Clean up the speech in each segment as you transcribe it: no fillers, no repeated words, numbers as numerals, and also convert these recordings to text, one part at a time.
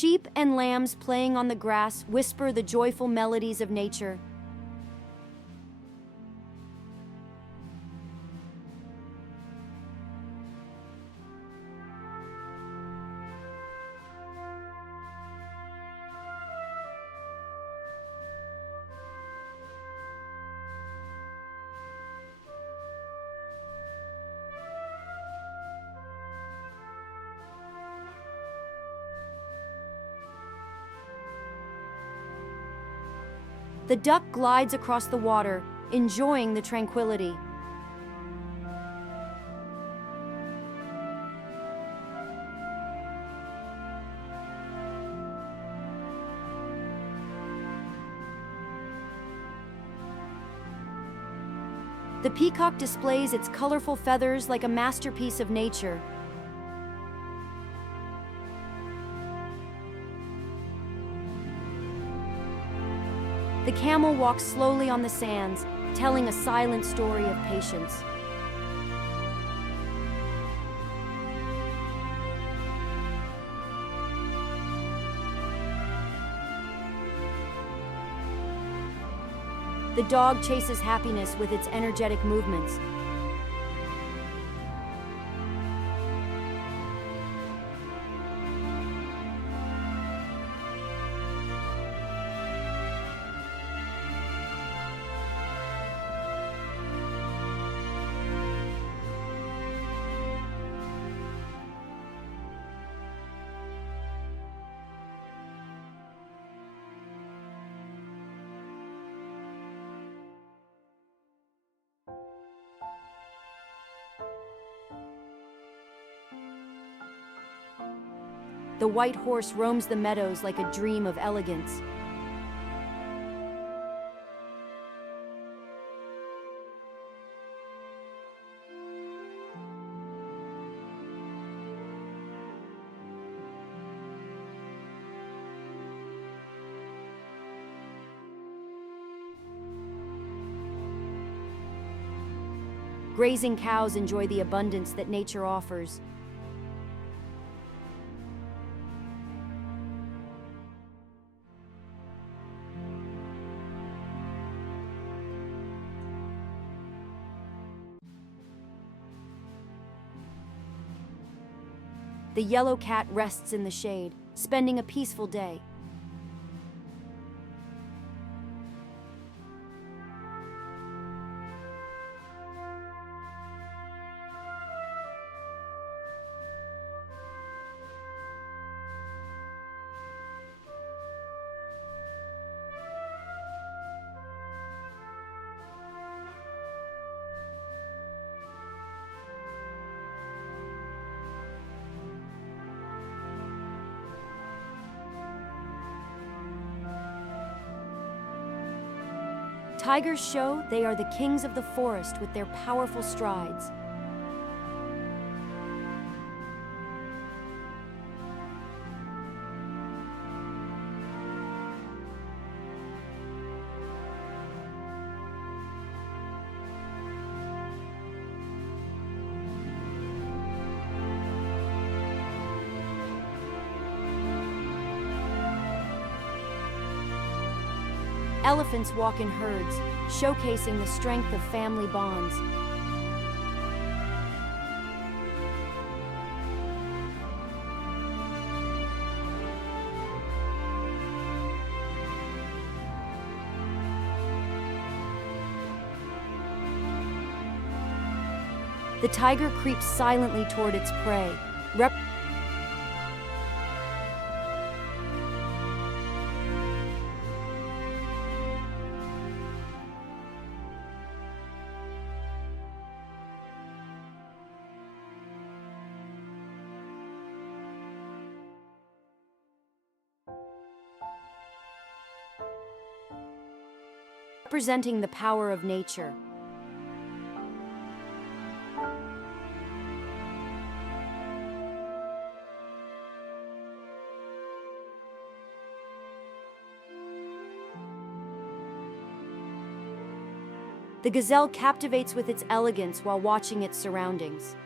Sheep and lambs playing on the grass whisper the joyful melodies of nature. The duck glides across the water, enjoying the tranquility. The peacock displays its colorful feathers like a masterpiece of nature. The camel walks slowly on the sands, telling a silent story of patience. The dog chases happiness with its energetic movements. The white horse roams the meadows like a dream of elegance. Grazing cows enjoy the abundance that nature offers. The yellow cat rests in the shade, spending a peaceful day. Tigers show they are the kings of the forest with their powerful strides. Elephants walk in herds, showcasing the strength of family bonds. The tiger creeps silently toward its prey, representing the power of nature. The gazelle captivates with its elegance while watching its surroundings.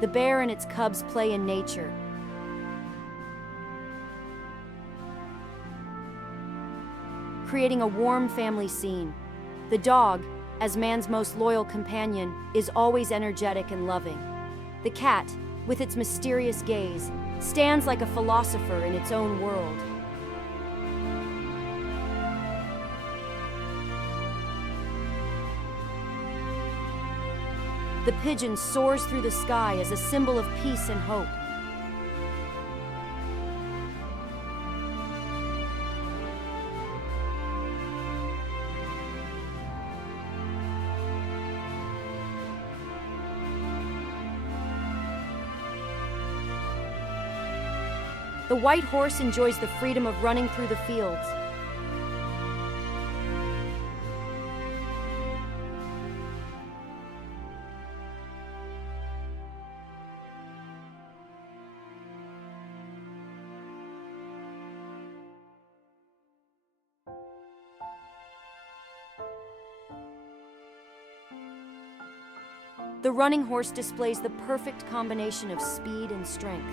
The bear and its cubs play in nature, creating a warm family scene. The dog, as man's most loyal companion, is always energetic and loving. The cat, with its mysterious gaze, stands like a philosopher in its own world. The pigeon soars through the sky as a symbol of peace and hope. The white horse enjoys the freedom of running through the fields. The running horse displays the perfect combination of speed and strength.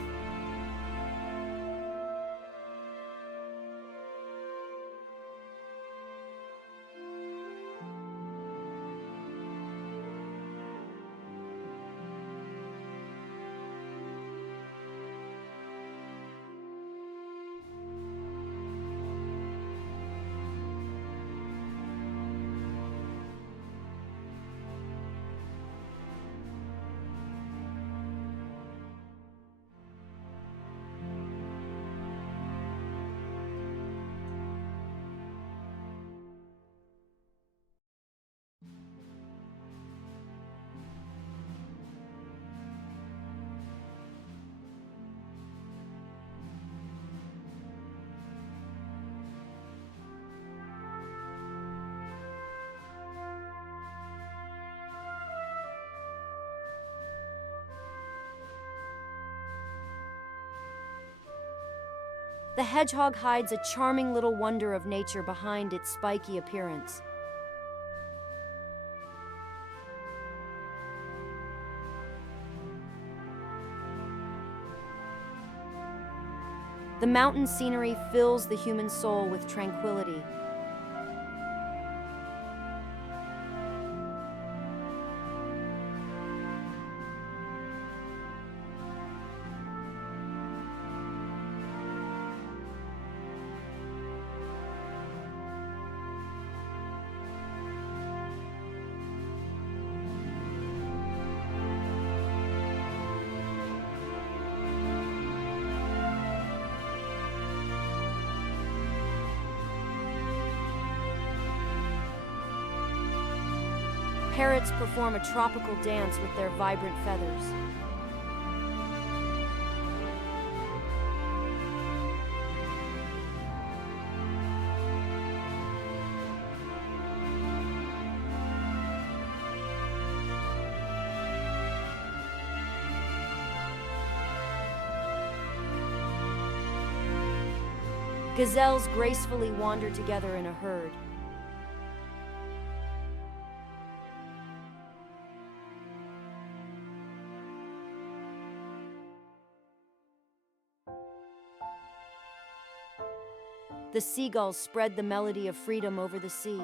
The hedgehog hides a charming little wonder of nature behind its spiky appearance. The mountain scenery fills the human soul with tranquility. Parrots perform a tropical dance with their vibrant feathers. Gazelles gracefully wander together in a herd. The seagulls spread the melody of freedom over the sea.